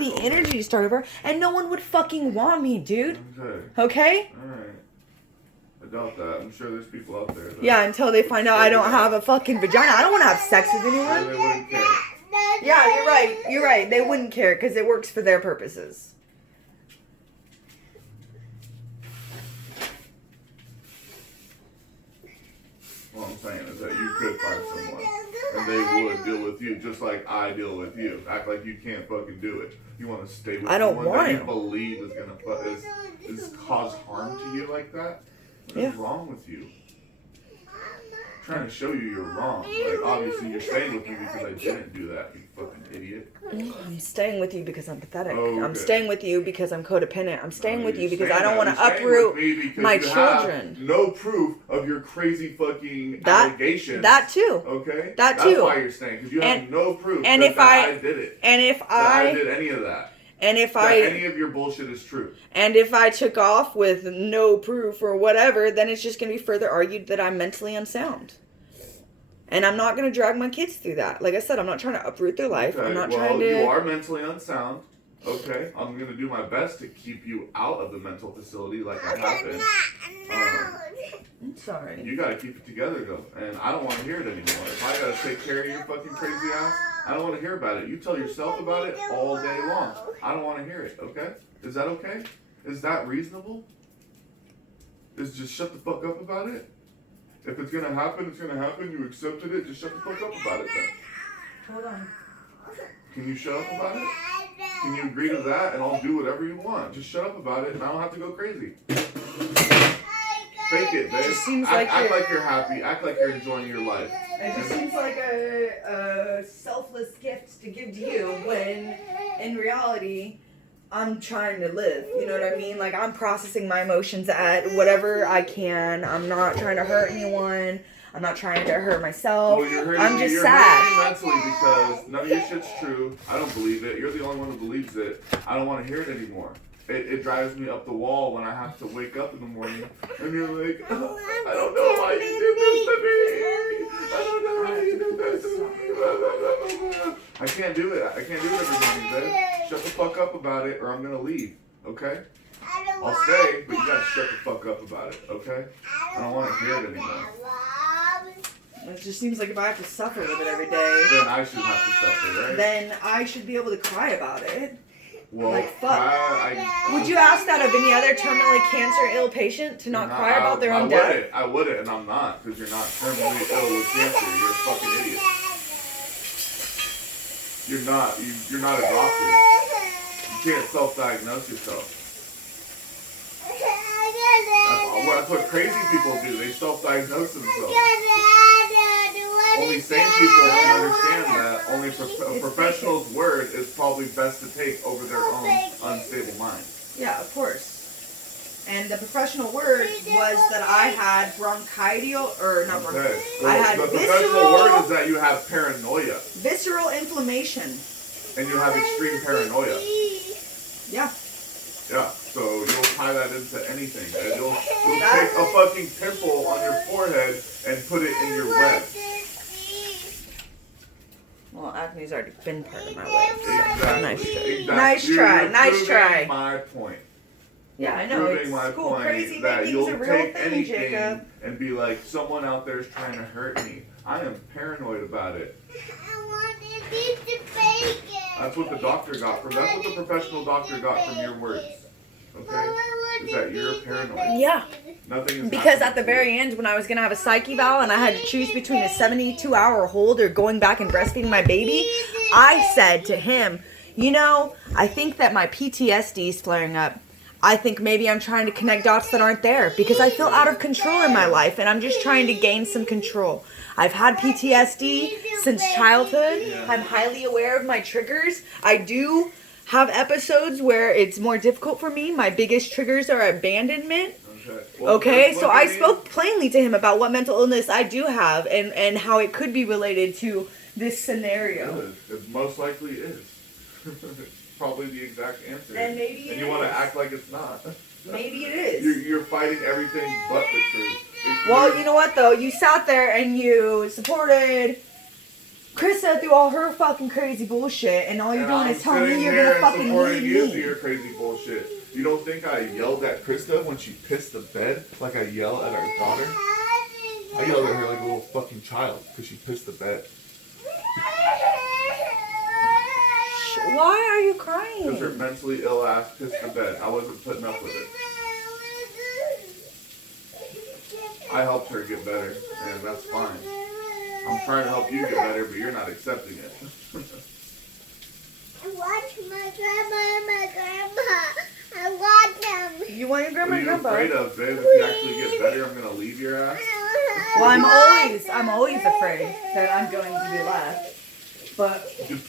the energy to start over, and no one would fucking want me, dude. Okay? Alright. I doubt that. I'm sure there's people out there that... Yeah, until they find out I don't have a fucking vagina. I don't want to have sex with anyone. They wouldn't care. Yeah, you're right. You're right. They wouldn't care because it works for their purposes. What I'm saying is that you could find someone and they would deal with you just like I deal with you. Act like you can't fucking do it. You want to stay with someone that you believe is gonna is cause harm to you like that? What's wrong with you? I'm trying to show you you're wrong. Like obviously you're staying with me because I didn't do that, you fucking idiot. I'm staying with you because I'm pathetic. Okay. I'm staying with you because I'm codependent. I'm staying with you because I don't want to uproot my children. No proof of your crazy fucking allegations. That too. Okay? That too. That's why you're staying, because you have no proof and that if I did it. And if I did any of that. And if any of your bullshit is true. And if I took off with no proof or whatever, then it's just going to be further argued that I'm mentally unsound. And I'm not going to drag my kids through that. Like I said, I'm not trying to uproot their life. Okay. I'm not trying to... you are mentally unsound. Okay. I'm going to do my best to keep you out of the mental facility like I have been. I'm sorry. You got to keep it together, though. And I don't want to hear it anymore. If I got to take care of your fucking crazy ass, I don't want to hear about it. You tell yourself about it all day long. I don't want to hear it, okay? Is that okay? Is that reasonable? Is just shut the fuck up about it? If it's gonna happen, it's gonna happen. You accepted it, just shut the fuck up about it then. Hold on. Can you shut up about it? Can you agree to that and I'll do whatever you want? Just shut up about it and I don't have to go crazy. Fake it, babe. Just seems act like you're happy. Act like you're enjoying your life. It just seems like a selfless gift to give to you when, in reality, I'm trying to live. You know what I mean? Like, I'm processing my emotions at whatever I can. I'm not trying to hurt anyone. I'm not trying to hurt myself. Well, I'm just you're sad. Hurting mentally because none of your shit's true. I don't believe it. You're the only one who believes it. I don't want to hear it anymore. It drives me up the wall when I have to wake up in the morning and you're like, oh, I don't know why you did this to me. I don't know why you did this to me. I can't do it. I can't do it every morning, babe. Shut the fuck up about it or I'm going to leave, okay? I'll stay, but you got to shut the fuck up about it, okay? I don't want to hear it anymore. It just seems like if I have to suffer with it every day, then I should have to suffer, right? Then I should be able to cry about it. Well, like, fuck. Would you ask that of any other terminally cancer-ill patient to not cry about their own death? I wouldn't, and I'm not, because you're not terminally ill with cancer. You're a fucking idiot. You're not. You're not a doctor. You can't self-diagnose yourself. That's what crazy people do. They self-diagnose themselves. Only sane people can understand that. Only a professional's word is probably best to take over their own unstable mind. Yeah, of course. And the professional word was that I had bronchitis, or not bronchitis. I had the professional word is that you have paranoia. Visceral inflammation. And you have extreme paranoia. Yeah. Yeah, so you'll tie that into anything. And you'll take a fucking pimple on your forehead and put it in your web. Well, acne's already been part of my life. So exactly. Nice try. Exactly. Nice try. Nice try. My point. Yeah, I know. Proving it's cool. Point Crazy that thinking's you'll a real take thing, anything Jacob. and be like, someone out there is trying to hurt me. I am paranoid about it. I want to eat the bacon. That's what the doctor got from. That's what the professional doctor got from your words. Okay? Is that you're paranoid. Yeah. Nothing is because at the very end, when I was going to have a psych eval and I had to choose between a 72-hour hold or going back and breastfeeding my baby, I said to him, you know, I think that my PTSD is flaring up. I think maybe I'm trying to connect dots that aren't there because I feel out of control in my life and I'm just trying to gain some control. I've had PTSD since childhood. I'm highly aware of my triggers. I do have episodes where it's more difficult for me. My biggest triggers are abandonment. Okay, so I spoke plainly to him about what mental illness I do have and how it could be related to this scenario. It most likely is. It's probably the exact answer. And maybe and you want to act like it's not. Maybe it is. You're fighting everything but the truth. Well, you know what though? You sat there and you supported Krista through all her fucking crazy bullshit, and all you're And doing I'm is telling sitting me you're here gonna and fucking supporting leave you me. through your crazy bullshit. You don't think I yelled at Krista when she pissed the bed like I yell at our daughter? I yelled at her like a little fucking child because she pissed the bed. Why are you Because her crying? mentally ill ass pissed the bed. I wasn't putting up with it. I helped her get better, and that's fine. I'm trying to help you get better, but you're not accepting it. I watch my grandma and my grandpa. I watch them. You want your grandma What are and you grandpa? afraid of, babe? If you actually get better, I'm gonna leave your ass. Well, I'm always afraid that I'm going to be left. But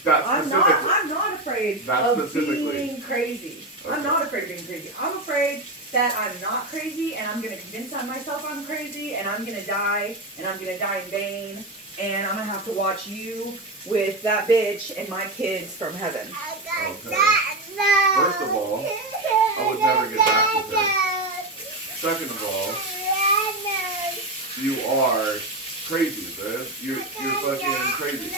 That I'm specifically. not afraid That of specifically. being crazy. I'm Okay. not afraid of being crazy. I'm afraid that I'm not crazy, and I'm gonna convince myself I'm crazy, and I'm gonna die, and I'm gonna die in vain, and I'm gonna have to watch you with that bitch and my kids from heaven. Okay. First of all, I would never get back with her. Second of all, you are crazy, babe. You're fucking crazy.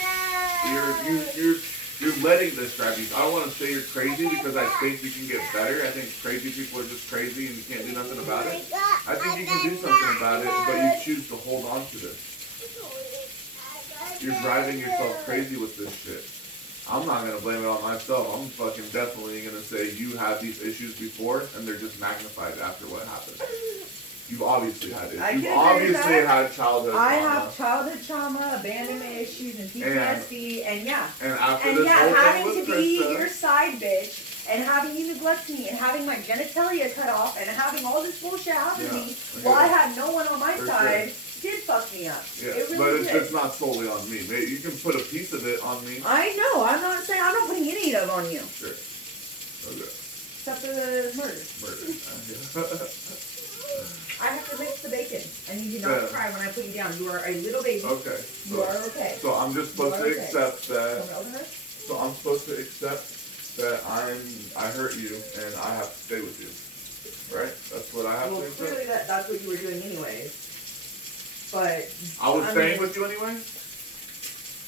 You're letting this drive you. I don't want to say you're crazy because I think you can get better. I think crazy people are just crazy and you can't do nothing about it. I think you can do something about it, but you choose to hold on to this. You're driving yourself crazy with this shit. I'm not gonna blame it on myself. I'm fucking definitely gonna say you had these issues before and they're just magnified after what happened. You've obviously had it. I You've can agree with obviously that. had childhood I trauma. have childhood trauma, abandonment issues, and PTSD, and yeah. And after And this yeah, whole thing having with to be Krista, your side bitch, and having you neglect me, and having my genitalia cut off, and having all this bullshit happen to Yeah, me, I while I get it. had no one on my For side, did fuck me up. yeah, It but really it's did. just not solely on me. Maybe you can put a piece of it on me. I know. I'm not saying I'm not putting any of it on you, Sure. Okay. except for the murder. Murder. I have to mix the bacon. I need you not to Yeah. cry when I put you down. You are a little baby. Okay. You are okay. So I'm just supposed You are to okay. accept that. Come over her. So I'm supposed to accept that I hurt you and I have to stay with you, right? That's what I have Well, to accept. clearly that's what you were doing anyways. But I was I staying mean- with you anyway.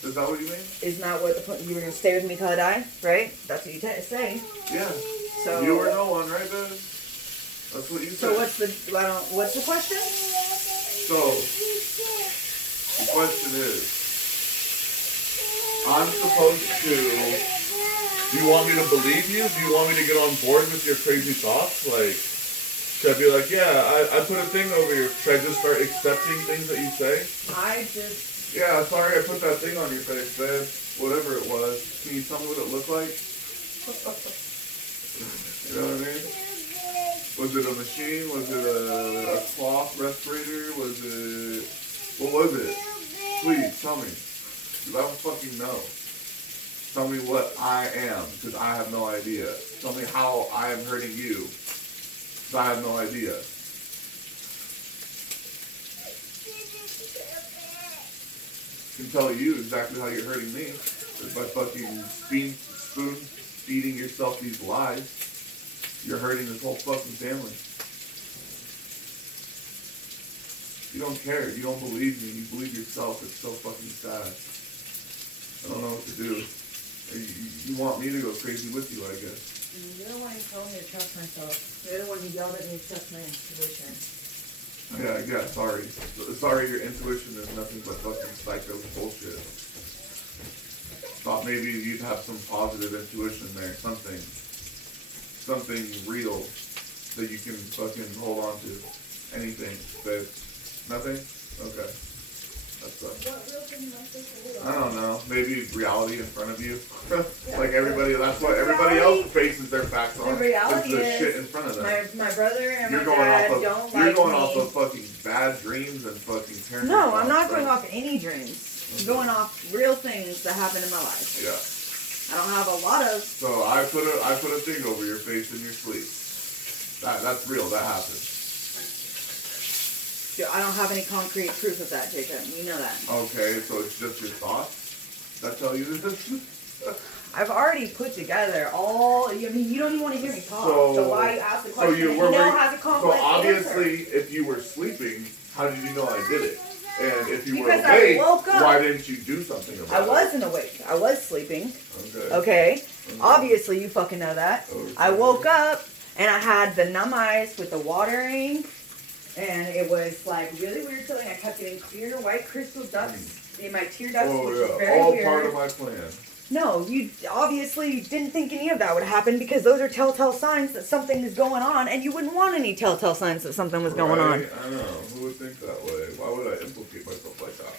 Is that what you mean? isn't that what the point? You were gonna stay with me till I die, right? That's what you say. Yeah. So You or no one, right, babe? That's what you said. So what's the question? So, the question is, I'm supposed to, do you want me to believe you? Do you want me to get on board with your crazy thoughts? Like, should I be like, yeah, I put a thing over your, should I just start accepting things that you say? I just Yeah, sorry I put that thing on your face, babe. Whatever it was. Can you tell me what it looked like? You know what I mean? Was it a machine? Was it a cloth respirator? Was it... What was it? Please, tell me. Because I don't fucking know. Tell me what I am, because I have no idea. Tell me how I am hurting you, because I have no idea. I can tell you exactly how you're hurting me. Is by fucking spoon feeding yourself these lies. You're hurting this whole fucking family. You don't care. You don't believe me. You believe yourself. It's so fucking sad. I don't know what to do. You want me to go crazy with you, I guess. you're the one who told me to trust myself. You're the one who yelled at me to trust my intuition. Yeah, sorry. Sorry your intuition is nothing but fucking psycho bullshit. Thought maybe you'd have some positive intuition there. Something real that you can fucking hold on to. Anything. But nothing? Okay. That sucks. What real thing am I supposed to do? I don't know. Maybe reality in front of you. Like everybody, that's what everybody else bases their facts on. The reality the is, shit in front of them. my brother and You're my going dad off of don't you're like going me. off of fucking bad dreams and fucking parenting. No, I'm not thoughts, going right? off any dreams. I'm going off real things that happen in my life. Yeah. I don't have a lot of. So I put a thing over your face in your sleep. That's real. That happened. I don't have any concrete proof of that, Jacob. You know that. Okay, so it's just your thoughts that tell you this. I've already put together all. I mean, you don't even want to hear me talk. So why ask the So question? you if were you know worried- has a so complex obviously, answer. if you were sleeping, how did you know I did it? And if you were Because I awake, woke up. why didn't you do something about I wasn't awake. I was sleeping. it? Okay. Obviously, you fucking know that. Okay. I woke up and I had the numb eyes with the watering, and it was like really weird feeling. I kept getting clear white crystal ducts in my tear ducts, Oh, which yeah. is very All weird. part of my plan. No, you obviously didn't think any of that would happen because those are telltale signs that something is going on, and you wouldn't want any telltale signs that something was going on. Right? I know. Who would think that way? Why would I implicate myself like that?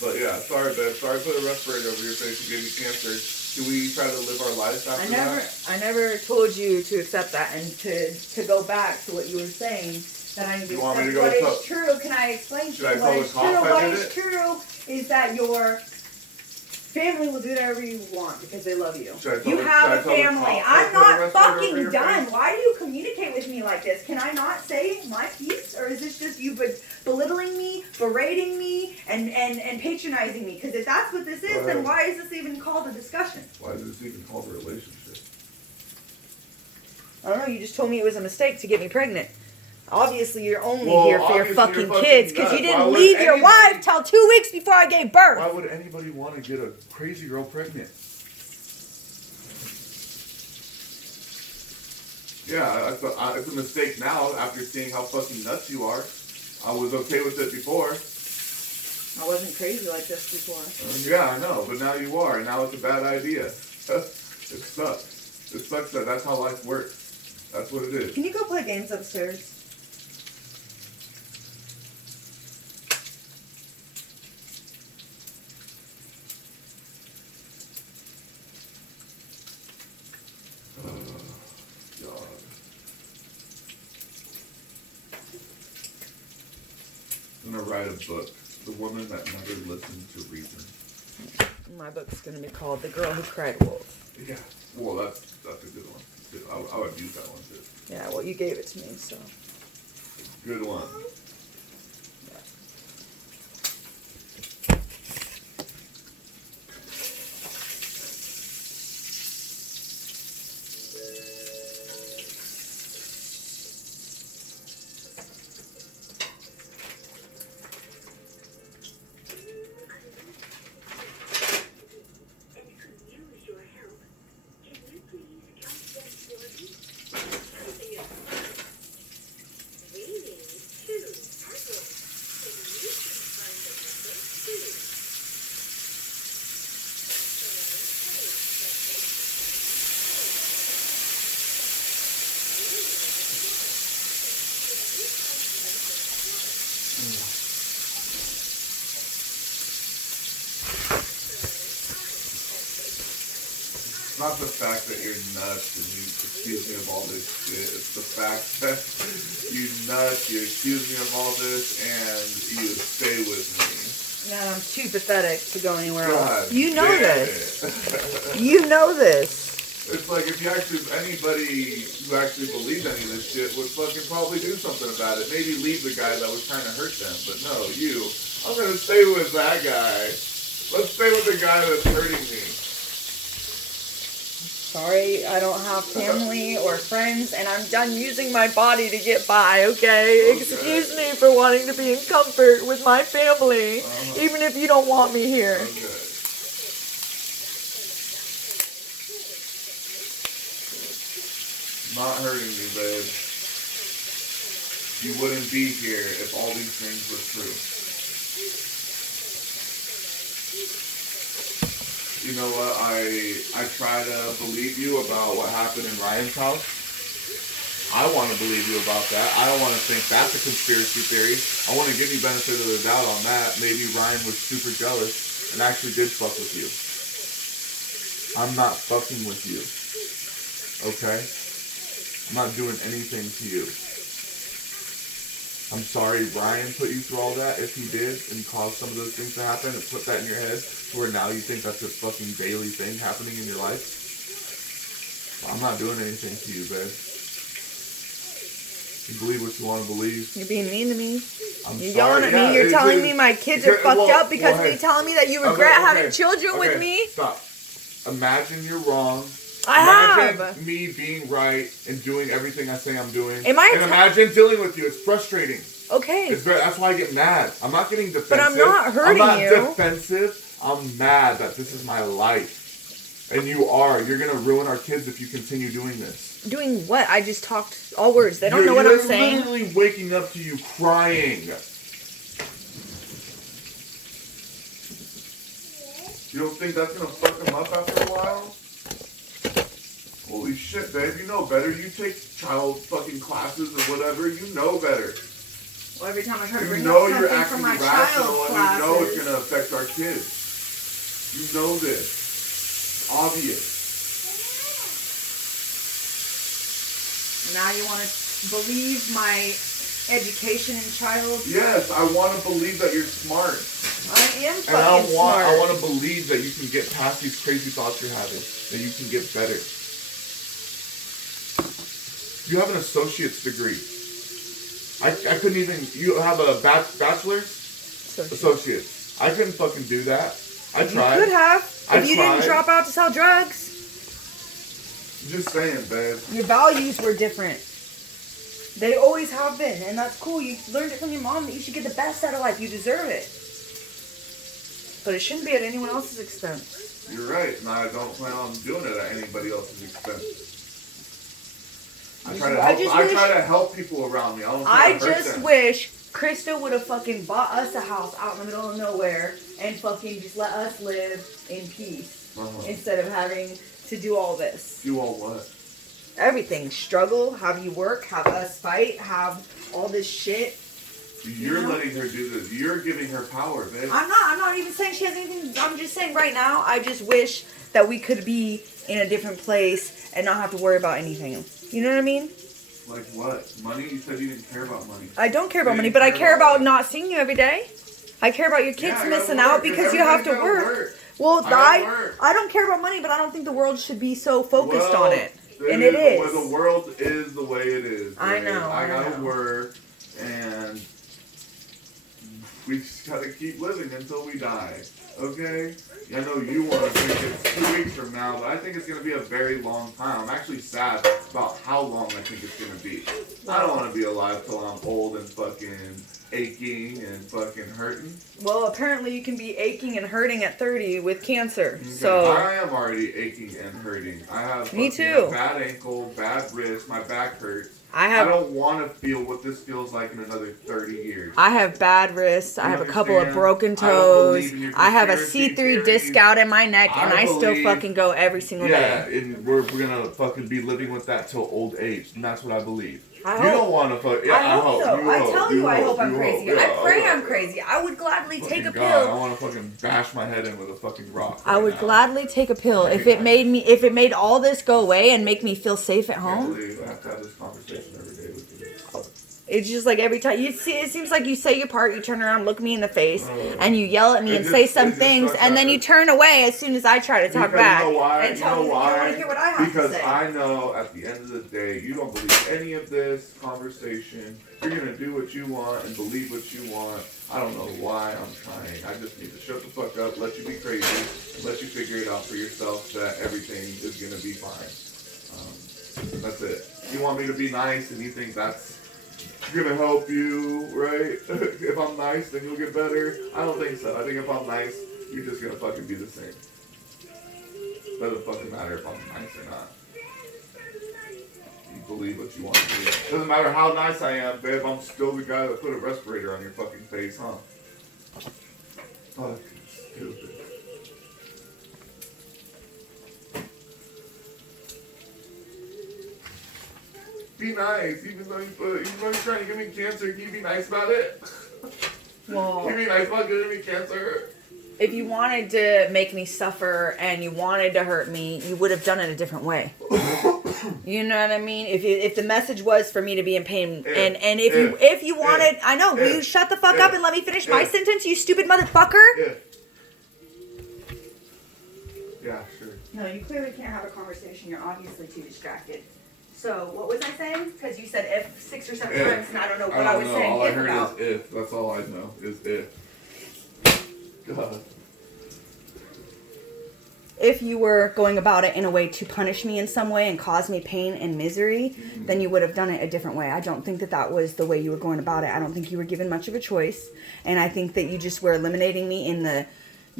But yeah, sorry, babe. Sorry for the respirator over your face. You gave me cancer. Can we try to live our lives after I never told you to accept that and to go back to what you were saying. That I need to You want me accept to go what to is true. Can I explain to Should I you tell what the is cops true? I What did is it? true is that your family will do whatever you want because they love you. Should I tell You the- have should I a tell the family. cops I'm I put a not respirator over fucking your done. face? Why do you communicate with me like this? Can I not say my piece? Or is this just you belittling me, berating me, and patronizing me? Because if that's what this is, Go then ahead. why is this even called a discussion? Why is this even called a relationship? I don't know. You just told me it was a mistake to get me pregnant. Obviously, you're only Well, here for your obviously fucking you're fucking kids because you nuts. Why didn't would leave your anybody- wife till 2 weeks before I gave birth. Why would anybody want to get a crazy girl pregnant? Yeah, it's a mistake now after seeing how fucking nuts you are. I was okay with it before. I wasn't crazy like this before. Yeah, I know, but now you are, and now it's a bad idea. It sucks. It sucks that that's how life works. That's what it is. Can you go play games upstairs? God. I'm gonna write a book. The woman that never listened to reason. My book's gonna be called The Girl Who Cried Wolf. Yeah. Well, that's a good one. Too. I would use that one too. Yeah, well, you gave it to me, so. Good one. Not the fact that you're nuts and you accuse me of all this shit. It's the fact that you nuts, you accuse me of all this, and you stay with me. Man, I'm too pathetic to go anywhere God else. You know damn this. it. You know this. It's like if anybody who actually believed any of this shit would fucking probably do something about it. Maybe leave the guy that was trying to hurt them. But no, you. I'm gonna stay with that guy. Let's stay with the guy that's hurting me. Sorry, I don't have family or friends, and I'm done using my body to get by, okay? Excuse me for wanting to be in comfort with my family, even if you don't want me here. Okay. Not hurting me, babe. You wouldn't be here if all these things were true. You know what? I try to believe you about what happened in Ryan's house. I want to believe you about that. I don't want to think that's a conspiracy theory. I want to give you benefit of the doubt on that. Maybe Ryan was super jealous and actually did fuck with you. I'm not fucking with you. Okay? I'm not doing anything to you. I'm sorry Ryan put you through all that, if he did, and caused some of those things to happen and put that in your head to where now you think that's a fucking daily thing happening in your life. I'm not doing anything to you, babe. You believe what you want to believe. You're being mean to me. I'm You're sorry. yelling at Yeah, me. You're it's telling just- me my kids are Okay, fucked well, up because well, hey. you're telling me that you regret Okay, having children with me. Stop. Imagine you're wrong. I Imagine have. me being right and doing everything I say I'm doing. Am I and imagine dealing with you. It's frustrating. Okay. That's why I get mad. I'm not getting defensive. But I'm not hurting I'm not you. defensive. I'm mad that this is my life. And you are. You're going to ruin our kids if you continue doing this. Doing what? I just talked all words. They don't know what I'm saying. You're literally waking up to you crying. You don't think that's going to fuck them up after a while? Holy shit, babe. You know better. You take child fucking classes or whatever. You know better. Well, every time I try to You bring know up you're something acting from my irrational child and classes. you know it's going to affect our kids. You know this. Obvious. Now you want to believe my education in child? Yes, I want to believe that you're smart. I am And I fucking smart. want to believe that you can get past these crazy thoughts you're having. That you can get better. You have an associate's degree. I couldn't even... You have a bachelor's? Associates. I couldn't fucking do that. I tried. You could have. If you tried. didn't drop out to sell drugs. Just saying, babe. Your values were different. They always have been. And that's cool. You learned it from your mom that you should get the best out of life. You deserve it. But it shouldn't be at anyone else's expense. You're right. And I don't plan on doing it at anybody else's expense. I try to help people around me. I just wish Krista would have fucking bought us a house out in the middle of nowhere and fucking just let us live in peace instead of having to do all this. Do all what? Everything. Struggle, have you work, have us fight, have all this shit. You're letting her do this. You're giving her power, babe. I'm not even saying she has anything. I'm just saying right now, I just wish that we could be in a different place and not have to worry about anything. You know what I mean? Like what? Money? You said you didn't care about money. I don't care about money, but I care about not seeing you every day. I care about your kids missing out because you have to work. Well, I don't care about money, but I don't think the world should be so focused on it. And it is. Well, the world is the way it is. Babe. I know. I gotta work, and we just gotta keep living until we die. Okay? I know you want to think it's 2 weeks from now, but I think it's going to be a very long time. I'm actually sad about how long I think it's going to be. I don't want to be alive till I'm old and fucking aching and fucking hurting. Well, apparently you can be aching and hurting at 30 with cancer. Okay. So I am already aching and hurting. I have Me too. a bad ankle, bad wrist, my back hurts. I don't want to feel what this feels like in another 30 years. I have bad wrists. I have a couple of understand? broken I don't toes. believe in your I have a conspiracy C3 theories. disc out in my neck, and I still believe- fucking go every single Yeah, day. and we're gonna fucking be living with that till old age, and that's what I believe. I You hope. don't want to fuck. Yeah, I hope so. You I hope, tell you, I hope I'm you crazy. hope. I Yeah, pray hope. I'm crazy. I would gladly take a Fucking God, I pill. want to fucking bash my head in with a fucking rock. I right would now. gladly take a pill if it made all this go away and make me feel safe at I can't home. believe I have to have this conversation every day with you. It's just like every time you see, it seems like you say your part, you turn around, look me in the face, and you yell at me and say some things, and then you turn away as soon as I try to talk back You know why? and tell me that you don't want to hear what I have Because to say. I know at the end of the day, you don't believe any of this conversation. You're gonna do what you want and believe what you want. I don't know why I'm trying. I just need to shut the fuck up, let you be crazy, and let you figure it out for yourself that everything is gonna be fine. That's it. You want me to be nice, and you think that's gonna help you, right? If I'm nice, then you'll get better. I don't think so. I think if I'm nice, you're just gonna fucking be the same. Doesn't fucking matter if I'm nice or not. You believe what you want to believe. Doesn't matter how nice I am, babe. I'm still the guy that put a respirator on your fucking face, huh? Fucking stupid. Be nice, even though you're trying to give me cancer. Can you be nice about it? Well, Can you be nice about giving me cancer? if you wanted to make me suffer and you wanted to hurt me, you would have done it a different way. You know what I mean? If the message was for me to be in pain, and if you wanted, I know, will you shut the fuck up and let me finish my sentence, you stupid motherfucker? Yeah. Yeah, sure. No, you clearly can't have a conversation. You're obviously too distracted. So, what was I saying? Because you said if 6 or 7 If. times, and I don't know what I was saying All I if heard about. is if. That's all I know is if. God. if you were going about it in a way to punish me in some way and cause me pain and misery, then you would have done it a different way. I don't think that that was the way you were going about it. I don't think you were given much of a choice. And I think that you just were eliminating me in the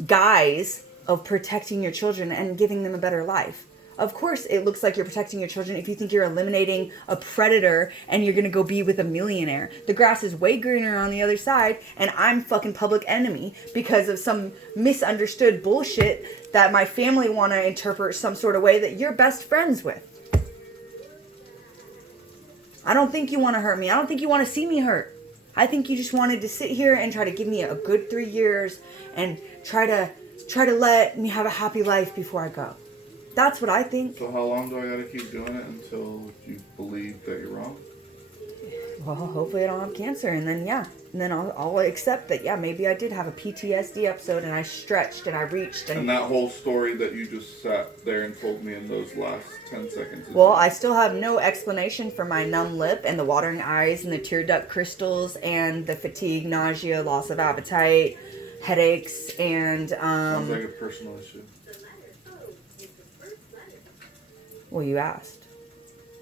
guise of protecting your children and giving them a better life. Of course, it looks like you're protecting your children if you think you're eliminating a predator and you're going to go be with a millionaire. The grass is way greener on the other side, and I'm fucking public enemy because of some misunderstood bullshit that my family want to interpret some sort of way that you're best friends with. I don't think you want to hurt me. I don't think you want to see me hurt. I think you just wanted to sit here and try to give me a good 3 years and try to let me have a happy life before I go. That's what I think. So how long do I gotta keep doing it until you believe that you're wrong? Well, hopefully I don't have cancer, and then I'll accept that, yeah, maybe I did have a PTSD episode, and I stretched, and I reached, And that whole story that you just sat there and told me in those last 10 seconds. Well, I still have no explanation for my numb lip, and the watering eyes, and the tear duct crystals, and the fatigue, nausea, loss of appetite, headaches, and, Sounds like a personal issue. Well, you asked.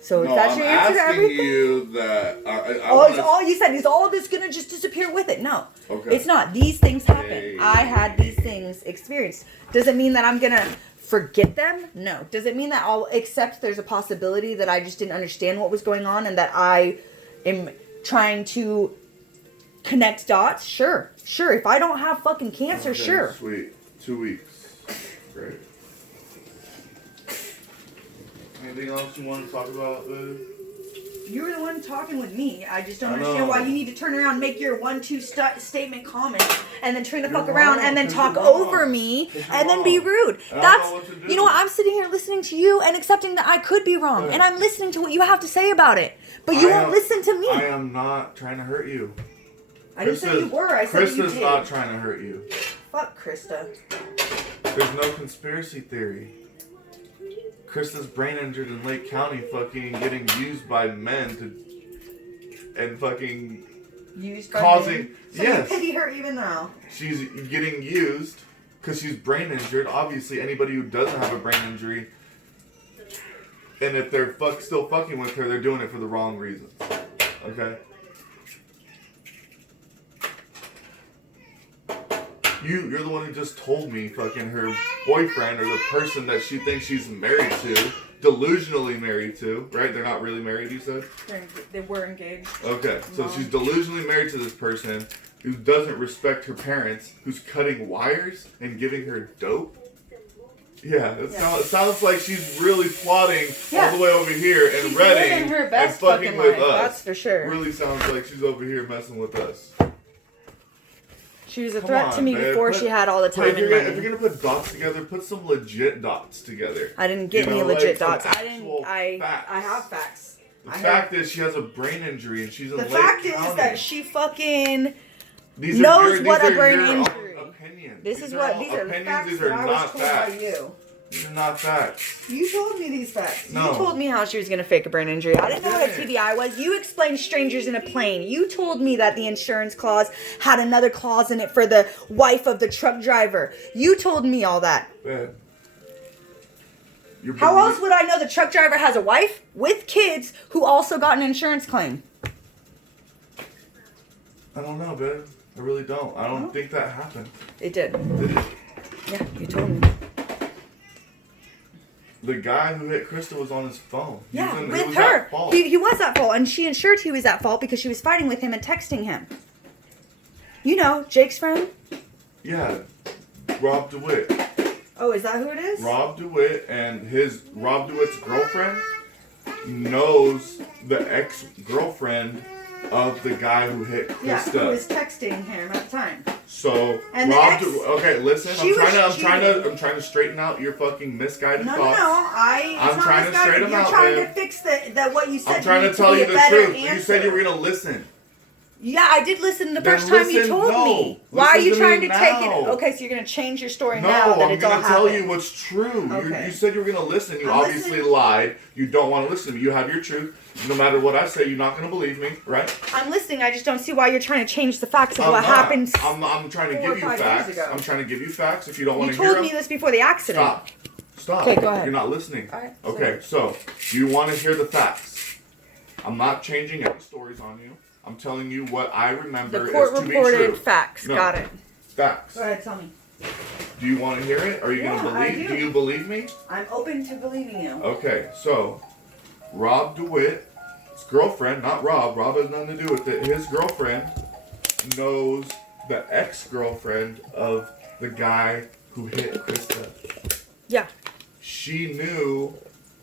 So No, if that's I'm your answer to asking everything? you that You said is all this gonna just disappear with it? No. Okay. It's not. These things happen. Hey. I had these things experienced. Does it mean that I'm gonna forget them? No. Does it mean that I'll accept there's a possibility that I just didn't understand what was going on and that I am trying to connect dots? Sure. Sure. If I don't have fucking cancer, Okay, sure. Sweet. 2 weeks. Great. Anything else you want to talk about, babe? You're the one talking with me. I just don't I understand know. why you need to turn around, make your 1-2 statement comment, and then turn the fuck You're around wrong, and then 'cause talk you're wrong. over me 'Cause you're and then be wrong. rude. I don't That's know what to do. you know what? I'm sitting here listening to you and accepting that I could be wrong, Yeah. and I'm listening to what you have to say about it. But you won't listen to me. I am not trying to hurt you. I didn't say you were. I said you Krista's did. not trying to hurt you. Fuck Krista. There's no conspiracy theory. Krista's brain injured in Lake County, fucking getting used by men and fucking Used by causing. me. So Yes, you pity her even now. she's getting used because she's brain injured. Obviously, anybody who doesn't have a brain injury, and if they're still fucking with her, they're doing it for the wrong reasons. Okay. You're the one who just told me fucking her boyfriend or the person that she thinks she's married to, delusionally married to, right? They're not really married, you said? They were engaged. Okay, so Mom. she's delusionally married to this person who doesn't respect her parents, who's cutting wires and giving her dope. Yeah, it sounds like she's really plotting all the way over here and She's Reading living her and best fucking fucking with life, us. that's for sure. Really sounds like she's over here messing with us. She was a Come threat on, to me babe. before she had all the time If and you're money. gonna put dots together, put some legit dots together. I didn't get You any know, legit like dots. some I didn't. actual facts. I have facts. The fact is, she has a brain injury and she's in The Lake fact County. is that she fucking These knows are what a these are brain your own injury. Opinions. This These is are what all these are the opinions. facts These that are I was not told facts. by you. These are not facts. You told me these facts. No. You told me how she was gonna fake a brain injury. I didn't know what a didn't. TBI was. You explained strangers in a plane. You told me that the insurance clause had another clause in it for the wife of the truck driver. You told me all that. Bad. How else would I know the truck driver has a wife with kids who also got an insurance claim? I don't know, babe. I really don't. I don't think that happened. It did. Did it? Yeah, you told me. The guy who hit Krista was on his phone. He Yeah, was it with was her. at fault. He was at fault, and she ensured he was at fault because she was fighting with him and texting him. You know, Jake's friend? Yeah, Rob DeWitt. Oh, is that who it is? Rob DeWitt and Rob DeWitt's girlfriend knows the ex-girlfriend of the guy who hit Krista. Yeah, who was texting him at the time. So And the Rob, ex- okay, listen. she was cheating. I'm trying to straighten out your fucking misguided No, thoughts. I'm I'm trying to straighten them You're out, trying babe. to fix the what you said. I'm trying to me tell be you a the better truth. You answer. said you were gonna listen. Yeah, I did listen the Then first time you listen, told no. me. Why are Listen you to trying me to take it? now. Okay, so you're gonna change your story No, now that I'm it's all gonna tell happened. you what's true. Okay. You said you were gonna listen. You I'm obviously listening. lied. You don't want to listen to me. You have your truth. No matter what I say, you're not gonna believe me, right? I'm listening. I just don't see why you're trying to change the facts of I'm what not. happened. I'm trying to 4 or give you 5 years facts. ago. I'm trying to give you facts. If you don't want You to hear told me them, this before the accident. stop. Stop. Okay, go ahead. You're not listening. All right, Okay, so do you want to hear the facts? I'm not changing any stories on you. I'm telling you what I remember The court is to be reported true. facts. No. Got it. Facts. Go ahead, tell me. Do you want to hear it? Are you Yeah, gonna I believe? do. You believe me? I'm open to believing you. Okay, so Rob DeWitt's girlfriend, not Rob. Rob has nothing to do with it. His girlfriend knows the ex-girlfriend of the guy who hit Krista. Yeah. She knew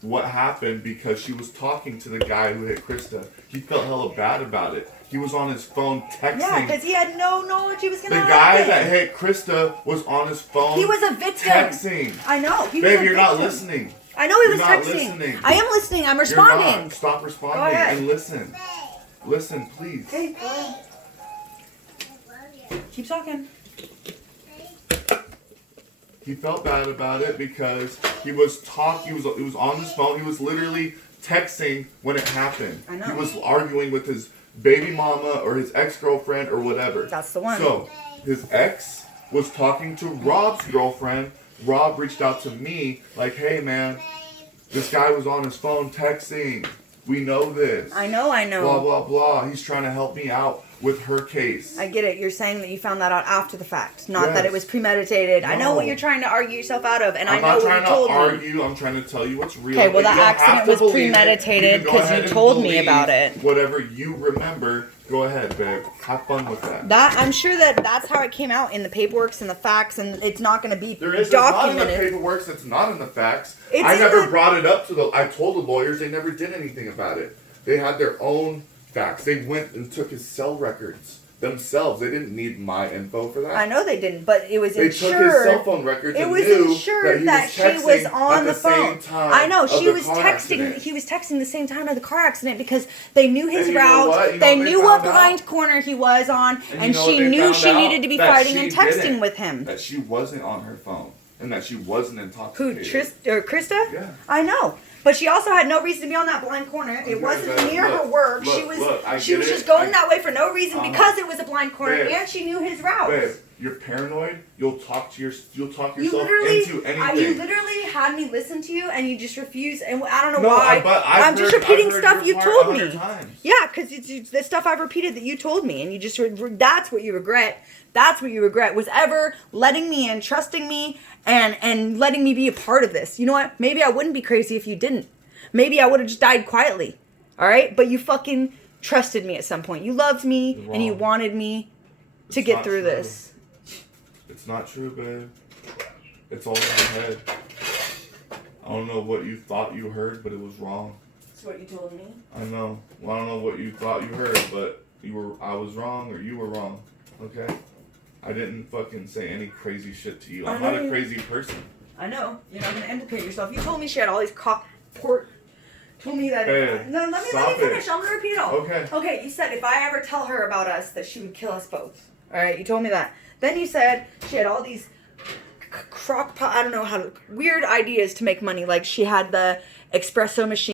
what happened because she was talking to the guy who hit Krista. He felt hella bad about it. He was on his phone texting. Yeah, because he had no knowledge he was The gonna guy happen. that hit Krista was on his phone. He was a victim. Texting. I know. He was Babe, a you're not victim. listening. I know he You're was not texting. listening. I am listening. I'm You're responding. not. Stop responding Go ahead. and listen. Listen, please. Hey, go ahead. Keep talking. He felt bad about it because he was on his phone. He was literally texting when it happened. I know. He was arguing with his baby mama or his ex-girlfriend or whatever. That's the one. So his ex was talking to Rob's girlfriend. Rob reached out to me like, hey man, this guy was on his phone texting. We know this. I know. Blah, blah, blah. He's trying to help me out with her case. I get it. You're saying that you found that out after the fact, not Yes. that it was premeditated. I know No. what you're trying to argue yourself out of, and I'm I know not what trying you to told me. argue. I'm trying to tell you what's real. Okay, well, But that you don't have accident to was believe it. premeditated You can go 'cause you ahead and told me believe about it. Whatever you remember, go ahead, babe. Have fun with that. That I'm sure that that's how it came out in the paperwork and the facts, and it's not going to be It's not in the documented. paperwork. It's not in the facts. It's I in never the- brought it up to the. I told the lawyers they never did anything about it. They had their own facts. They went and took his cell records themselves. They didn't need my info for that. I know they didn't, but it was They took his insured. cell phone records It and was knew insured that that he she was was texting on at the phone. same time I know of she the was car texting. accident. He was texting the same time of the car accident because they knew his And you know route. what? You know They what they knew what found blind out? corner he was on, And and you know she what they knew found she out? needed to be That fighting she and texting didn't. with him. That she wasn't on her phone and that she wasn't Who, intoxicated. Krista? Yeah. I know. But she also had no reason to be on that blind corner. It Okay, wasn't babe, near look, her work. look, she was I she get was it. just going I- that way for no reason Uh-huh. because it was a blind corner Babe. and she knew his route. Babe, you're paranoid. You'll talk yourself You into literally anything. had me listen to you, and you just refuse. And I don't know No, why. but I've I'm just heard- repeating I've heard stuff your you part told 100 me. times. Yeah, because it's the stuff I've repeated that you told me, and you just that's what you regret. That's what you regret was ever letting me in, trusting me, and letting me be a part of this. You know what? Maybe I wouldn't be crazy if you didn't. Maybe I would have just died quietly. All right, but you fucking trusted me at some point. You loved me, You're and you wrong. wanted me to It's get not through true. this. It's not true, babe. It's all in your head. I don't know what you thought you heard, but it was wrong. That's what you told me. I know. Well, I don't know what you thought you heard, but I was wrong or you were wrong. Okay? I didn't fucking say any crazy shit to you. I'm I not know a you- crazy person. I know. You're not gonna implicate yourself. You told me she had all these told me that. Hey, No, let me stop it. finish. I'm gonna repeat it all. Okay. Okay. You said if I ever tell her about us, that she would kill us both. All right. You told me that. Then you said she had all these crock pot. I don't know how to, weird ideas to make money. Like she had the espresso machine.